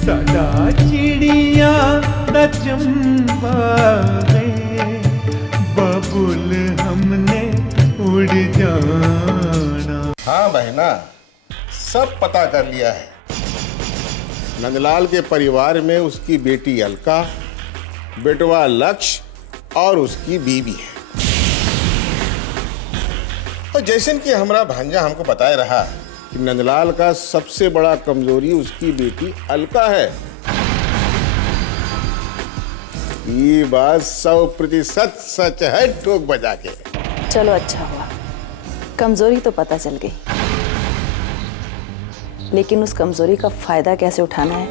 साडा चिड़िया दा चंबावे, बबुल हमने उड़ जाना। हाँ बहना, सब पता कर लिया है। नंदलाल के परिवार में उसकी बेटी अलका, बेटवा लक्ष्य और उसकी बीवी है। और जैसन कि हमारा भांजा हमको बताए रहा कि नंदलाल का सबसे बड़ा कमजोरी उसकी बेटी अलका है। ये बात 100% सच है, ठोक बजा के। चलो अच्छा हुआ, कमजोरी तो पता चल गई, लेकिन उस कमजोरी का फायदा कैसे उठाना है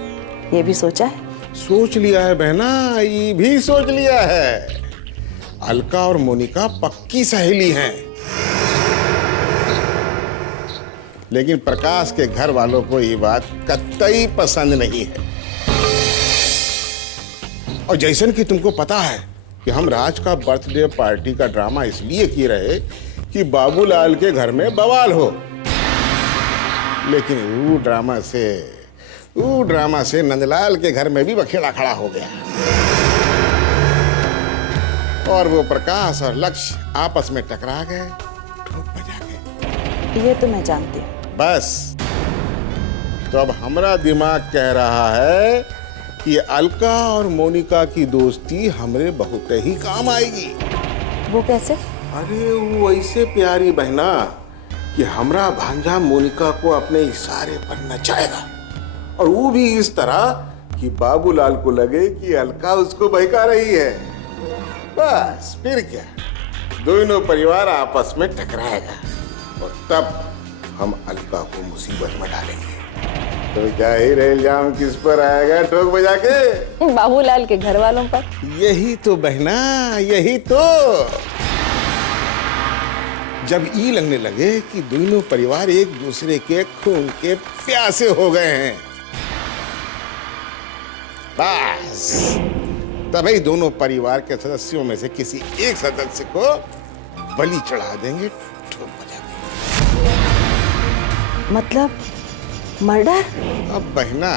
ये भी सोचा है? सोच लिया है बहना, ये भी सोच लिया है। अलका और मोनिका पक्की सहेली हैं, लेकिन प्रकाश के घर वालों को ये बात कतई पसंद नहीं है। और जैसन कि तुमको पता है कि हम राज का बर्थडे पार्टी का ड्रामा इसलिए किए रहे कि बाबूलाल के घर में बवाल हो, लेकिन वो ड्रामा से नंदलाल के घर में भी बखेड़ा खड़ा हो गया और वो प्रकाश और लक्ष्य आपस में टकरा गए, ठोक बजा गए। ये तो मैं जानती हूँ। बस, तो अब हमारा दिमाग कह रहा है कि अलका और मोनिका की दोस्ती हमरे बहुत ही काम आएगी। वो कैसे? अरे वो ऐसे प्यारी बहना कि हमरा भांजा मोनिका को अपने इशारे पर नचाएगा, और वो भी इस तरह कि बाबूलाल को लगे कि अलका उसको बहका रही है। बस फिर क्या, दोनों परिवार आपस में टकराएगा और तब हम अलका को मुसीबत में डालेंगे। तो क्या ही रेल जाम किस पर आएगा, ठोक बजा के? बाबूलाल के घर वालों पर। यही तो बहना, यही तो। जब ई लगने लगे कि दोनों परिवार एक दूसरे के खून के प्यासे हो गए हैं, बस तभी दोनों परिवार के सदस्यों में से किसी एक सदस्य को बलि चढ़ा देंगे, ठोक बजा के। मतलब मर्डर? अब बहना,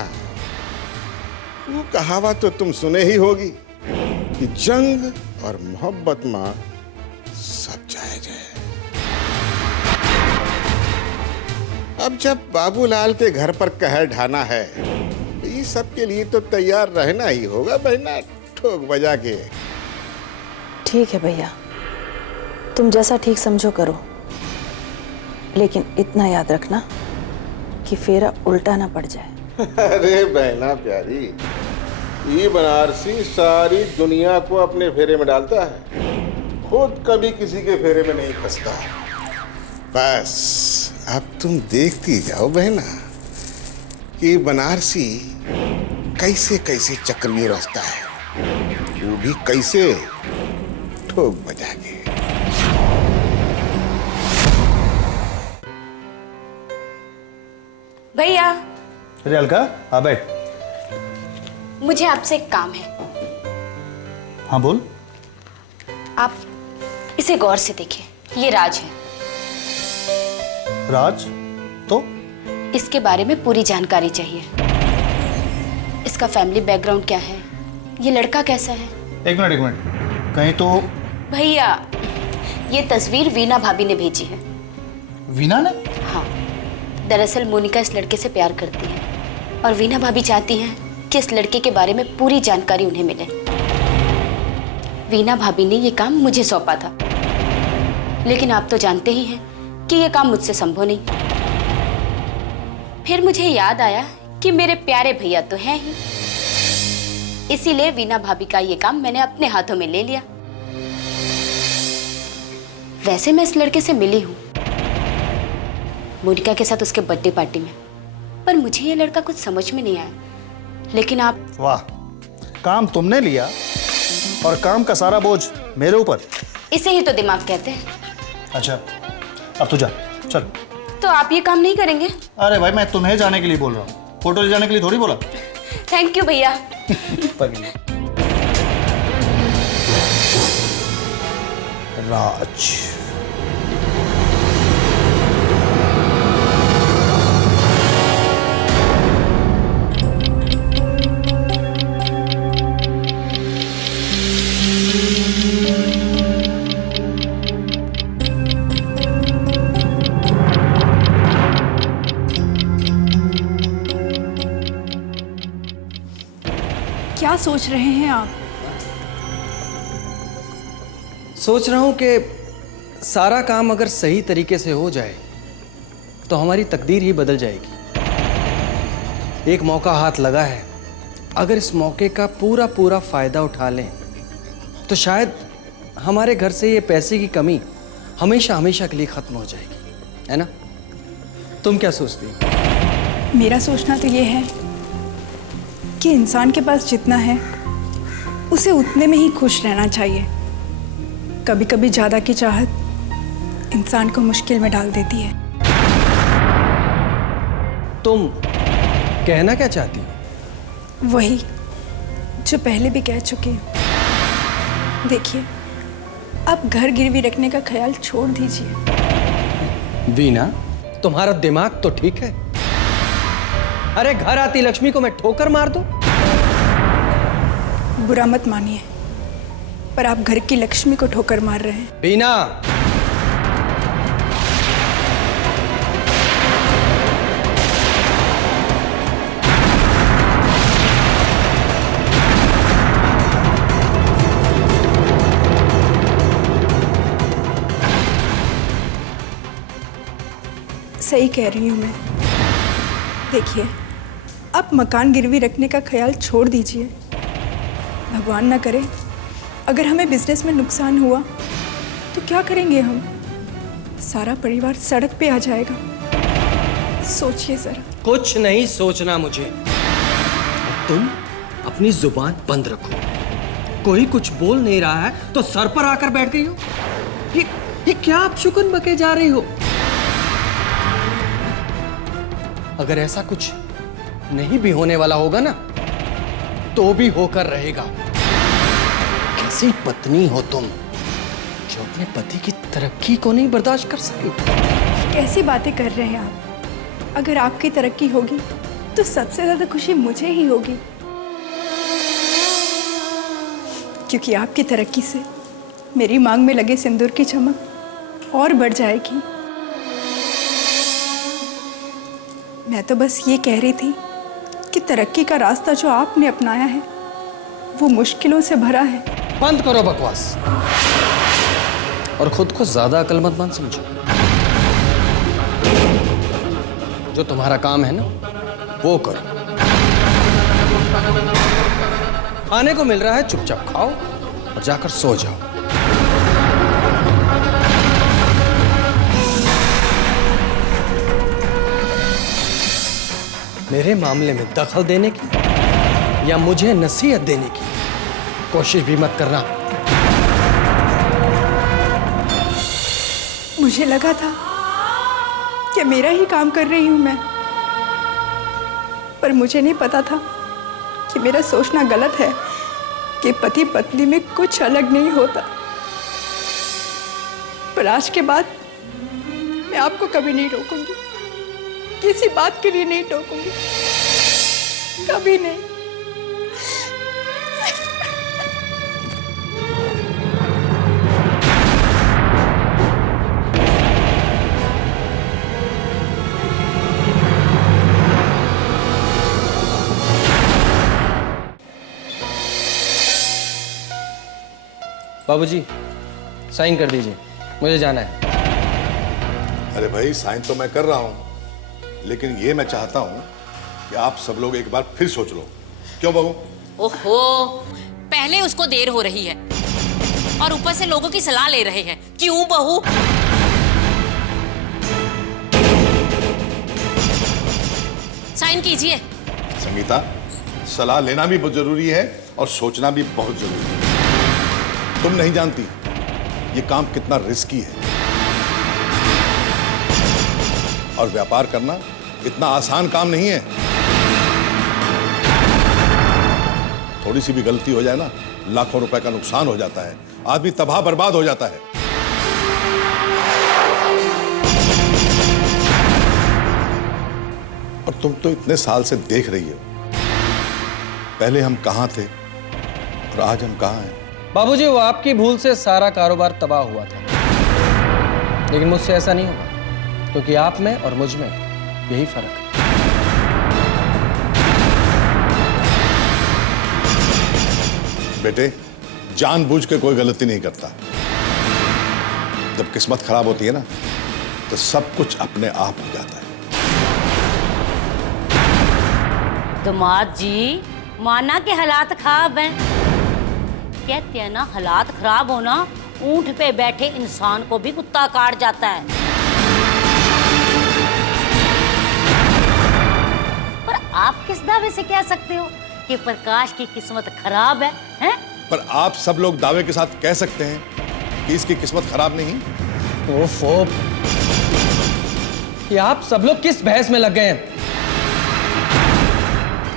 वो कहावत तो तुम सुने ही होगी कि जंग और मोहब्बत में सब जायज है। अब जब बाबूलाल के घर पर कहर ढाना है तो ये सब के लिए तो तैयार रहना ही होगा बहना, ठोक बजा के। ठीक है भैया, तुम जैसा ठीक समझो करो, लेकिन इतना याद रखना कि फेरा उल्टा ना पड़ जाए। अरे बहना प्यारी, ये बनारसी सारी दुनिया को अपने फेरे में डालता है, खुद कभी किसी के फेरे में नहीं फंसता। बस अब तुम देखती जाओ बहना कि बनारसी कैसे कैसे चक्रव्यूह रचता है, वो भी कैसे, ठोक बजा के। भैया। अरे अलका, आ बैठ। मुझे आपसे एक काम है। हाँ बोल। आप इसे गौर से देखिए, ये राज है। राज? तो इसके बारे में पूरी जानकारी चाहिए। इसका फैमिली बैकग्राउंड क्या है, ये लड़का कैसा है। एक मिनट, कहीं तो। भैया, ये तस्वीर वीना भाभी ने भेजी है। वीना ने? हाँ, दरअसल मोनिका इस लड़के से प्यार करती है और वीना भाभी चाहती हैं कि इस लड़के के बारे में पूरी जानकारी उन्हें मिले। वीना भाभी ने ये काम मुझे सौंपा था, लेकिन आप तो जानते ही हैं कि ये काम मुझसे संभव नहीं। फिर मुझे याद आया कि मेरे प्यारे भैया तो हैं ही, इसीलिए वीना भाभी का ये काम मैंने अपने हाथों में ले लिया। वैसे मैं इस लड़के से मिली हूँ मोनिका के साथ उसके बर्थडे पार्टी में, पर मुझे ये लड़का कुछ समझ में नहीं आया। लेकिन आप। वाह, काम तुमने लिया और काम का सारा बोझ मेरे ऊपर। इसे ही तो दिमाग कहते हैं। अच्छा, अब तो जा, चल। तो आप ये काम नहीं करेंगे? अरे भाई, मैं तुम्हें जाने के लिए बोल रहा हूँ, फोटो ले जाने के लिए थोड़ी बोला। थैंक यू भैया। राज। क्या सोच रहे हैं आप? सोच रहा हूं कि सारा काम अगर सही तरीके से हो जाए तो हमारी तकदीर ही बदल जाएगी। एक मौका हाथ लगा है, अगर इस मौके का पूरा पूरा फायदा उठा लें तो शायद हमारे घर से ये पैसे की कमी हमेशा हमेशा के लिए खत्म हो जाएगी, है ना? तुम क्या सोचती हो? मेरा सोचना तो ये है कि इंसान के पास जितना है उसे उतने में ही खुश रहना चाहिए। कभी कभी ज्यादा की चाहत इंसान को मुश्किल में डाल देती है। तुम कहना क्या चाहती हो? वही जो पहले भी कह चुकी हूँ। देखिए, अब घर गिरवी रखने का ख्याल छोड़ दीजिए। वीना, तुम्हारा दिमाग तो ठीक है। अरे घर आती लक्ष्मी को मैं ठोकर मार दूं? बुरा मत मानिए, पर आप घर की लक्ष्मी को ठोकर मार रहे हैं। वीना, सही कह रही हूँ मैं। देखिए, अब मकान गिरवी रखने का ख्याल छोड़ दीजिए। भगवान ना करे अगर हमें बिजनेस में नुकसान हुआ तो क्या करेंगे हम? सारा परिवार सड़क पे आ जाएगा। सोचिए जरा। कुछ नहीं सोचना मुझे। तुम अपनी जुबान बंद रखो। कोई कुछ बोल नहीं रहा है तो सर पर आकर बैठ गई हो। ये क्या आप शुकन बके जा रही हो? अगर ऐसा कुछ नहीं भी होने वाला होगा ना तो भी होकर रहेगा। कैसी पत्नी हो तुम जो अपने पति की तरक्की को नहीं बर्दाश्त कर सकी? कैसी बातें कर रहे हैं आप? अगर आपकी तरक्की होगी तो सबसे ज्यादा खुशी मुझे ही होगी, क्योंकि आपकी तरक्की से मेरी मांग में लगे सिंदूर की चमक और बढ़ जाएगी। मैं तो बस ये कह रही थी कि तरक्की का रास्ता जो आपने अपनाया है वो मुश्किलों से भरा है। बंद करो बकवास और खुद को ज्यादा अक्लमंद मत समझो। जो तुम्हारा काम है ना वो करो। खाने को मिल रहा है, चुपचाप खाओ और जाकर सो जाओ। मेरे मामले में दखल देने की या मुझे नसीहत देने की कोशिश भी मत करना। मुझे लगा था कि मेरा ही काम कर रही हूं मैं, पर मुझे नहीं पता था कि मेरा सोचना गलत है कि पति पत्नी में कुछ अलग नहीं होता। पर आज के बाद मैं आपको कभी नहीं रोकूंगी, किसी बात के लिए नहीं टोकूंगी, कभी नहीं। बाबूजी, साइन कर दीजिए, मुझे जाना है। अरे भाई, साइन तो मैं कर रहा हूं, लेकिन ये मैं चाहता हूं कि आप सब लोग एक बार फिर सोच लो। क्यों बहू? ओहो, पहले उसको देर हो रही है और ऊपर से लोगों की सलाह ले रहे हैं। क्यों बहू? साइन कीजिए। संगीता, सलाह लेना भी बहुत जरूरी है और सोचना भी बहुत जरूरी है। तुम नहीं जानती ये काम कितना रिस्की है, और व्यापार करना इतना आसान काम नहीं है। थोड़ी सी भी गलती हो जाए ना, लाखों रुपए का नुकसान हो जाता है, आदमी तबाह बर्बाद हो जाता है। और तुम तो इतने साल से देख रही हो, पहले हम कहां थे और आज हम कहां हैं। बाबूजी, वो आपकी भूल से सारा कारोबार तबाह हुआ था, लेकिन मुझसे ऐसा नहीं होगा, क्योंकि आप में और मुझ में यही फर्क है। बेटे, जानबूझ के कोई गलती नहीं करता। जब किस्मत खराब होती है ना, तो सब कुछ अपने आप हो जाता है। दामाद जी, माना के हालात खराब हैं। कहते हैं ना, हालात खराब होना ऊंट पे बैठे इंसान को भी कुत्ता काट जाता है। पर आप किस दावे से कह सकते हो कि प्रकाश की किस्मत खराब है, हैं? पर आप सब लोग दावे के साथ कह सकते हैं कि इसकी किस्मत खराब नहीं। ओफो, ये आप सब लोग किस बहस में लग गए हैं?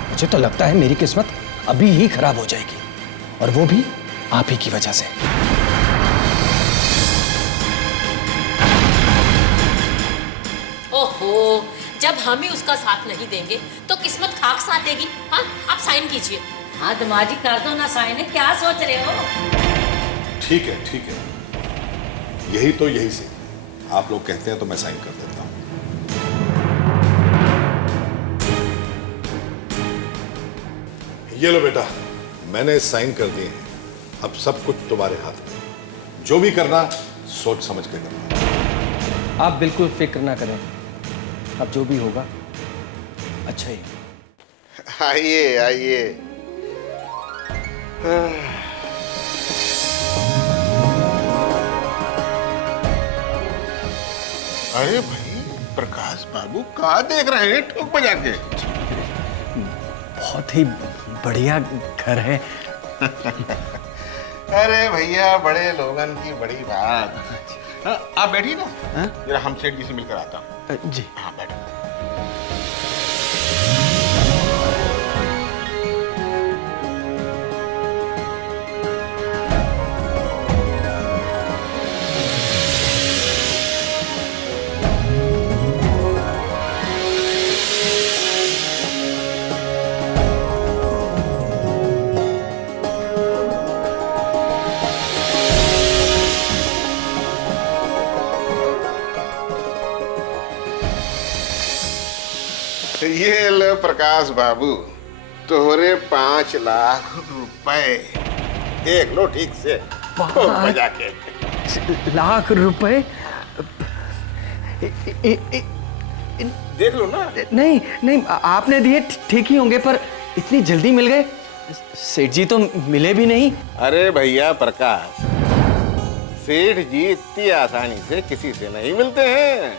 मुझे तो लगता है मेरी किस्मत अभी ही खराब हो जाएगी, और वो भी आप ही की वजह से। ओहो, जब हम ही उसका साथ नहीं देंगे तो किस्मत खाक साथ देगी। हाँ, आप साइन कीजिए। हाँ दमाजी, कर दो ना साइन। क्या सोच रहे हो? ठीक है, ठीक है, यही से आप लोग कहते हैं तो मैं साइन कर देता हूं। ये लो बेटा, मैंने साइन कर दिए हैं। अब सब कुछ तुम्हारे हाथ में। जो भी करना सोच समझ के करना। आप बिल्कुल फिक्र ना करें, अब जो भी होगा अच्छा ही। आइए आइए। अरे भाई प्रकाश बाबू, कहाँ देख रहे हैं ठोक बजा के? बहुत ही बढ़िया घर है। अरे भैया, बड़े लोगन की बड़ी बात। हाँ, आप बैठिए ना। हाँ? जरा हम सेठ जी से मिलकर आता हूँ। जी हाँ बैठो। ये लो प्रकाश बाबू, तोहरे 5 लाख रुपए। देख लो ठीक से, ठोक बजा के। लाख रुपए? देख लो ना। नहीं नहीं, आपने दिए ठीक ही होंगे, पर इतनी जल्दी मिल गए? सेठ जी तो मिले भी नहीं। अरे भैया प्रकाश, सेठ जी इतनी आसानी से किसी से नहीं मिलते हैं।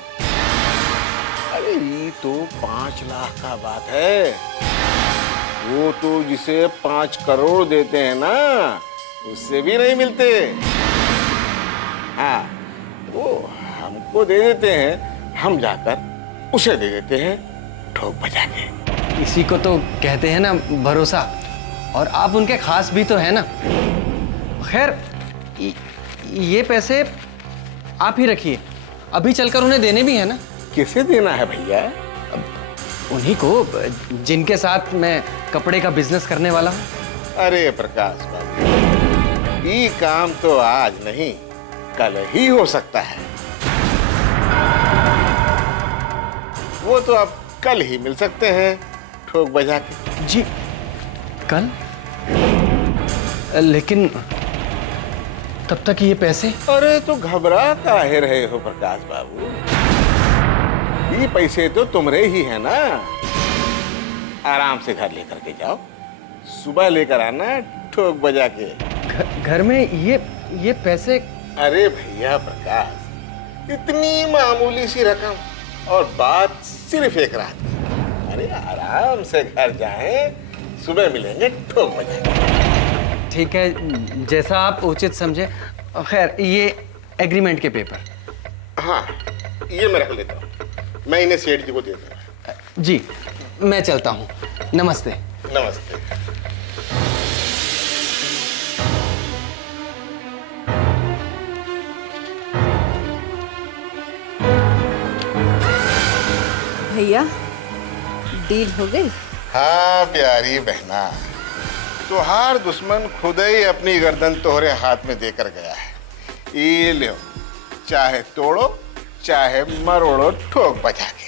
अरे ये तो 5 लाख का बात है। वो तो जिसे 5 करोड़ देते हैं ना, उससे भी नहीं मिलते। हाँ, वो हमको दे देते हैं, हम जाकर उसे दे देते हैं ठोक बजा के। इसी को तो कहते हैं ना भरोसा, और आप उनके खास भी तो है ना। खैर, ये पैसे आप ही रखिए, अभी चलकर उन्हें देने भी है ना। किसे देना है भैया? उन्हीं को जिनके साथ मैं कपड़े का बिजनेस करने वाला हूँ। अरे प्रकाश बाबू, ये काम तो आज नहीं कल ही हो सकता है। वो तो अब कल ही मिल सकते हैं ठोक बजा के। जी कल? लेकिन तब तक ये पैसे? अरे तो घबरा काहे रहे हो प्रकाश बाबू? ये पैसे तो तुम्हारे ही है ना। आराम से घर लेकर के जाओ, सुबह लेकर आना ठोक बजा के। घर में ये पैसे? अरे भैया प्रकाश, इतनी मामूली सी रकम और बात सिर्फ एक रात की। अरे आराम से घर जाएं, सुबह मिलेंगे ठोक बजा के। ठीक है, जैसा आप उचित समझे। खैर, ये एग्रीमेंट के पेपर। हाँ, ये मैं रख लेता हूँ, मैं इन्हें सेठ जी को दे दूँगा। जी, मैं चलता हूँ। नमस्ते। नमस्ते। भैया, डील हो गई? हाँ प्यारी बहना, तुहार दुश्मन खुद ही अपनी गर्दन तोहरे हाथ में देकर गया है। ये लो, चाहे तोड़ो चाहे मरोड़ो ठोक बजा के।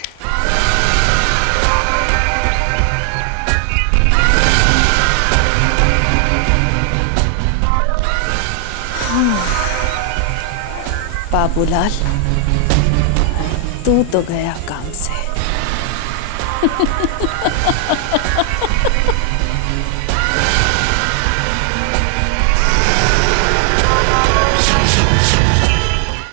बाबूलाल, तू तो गया काम से।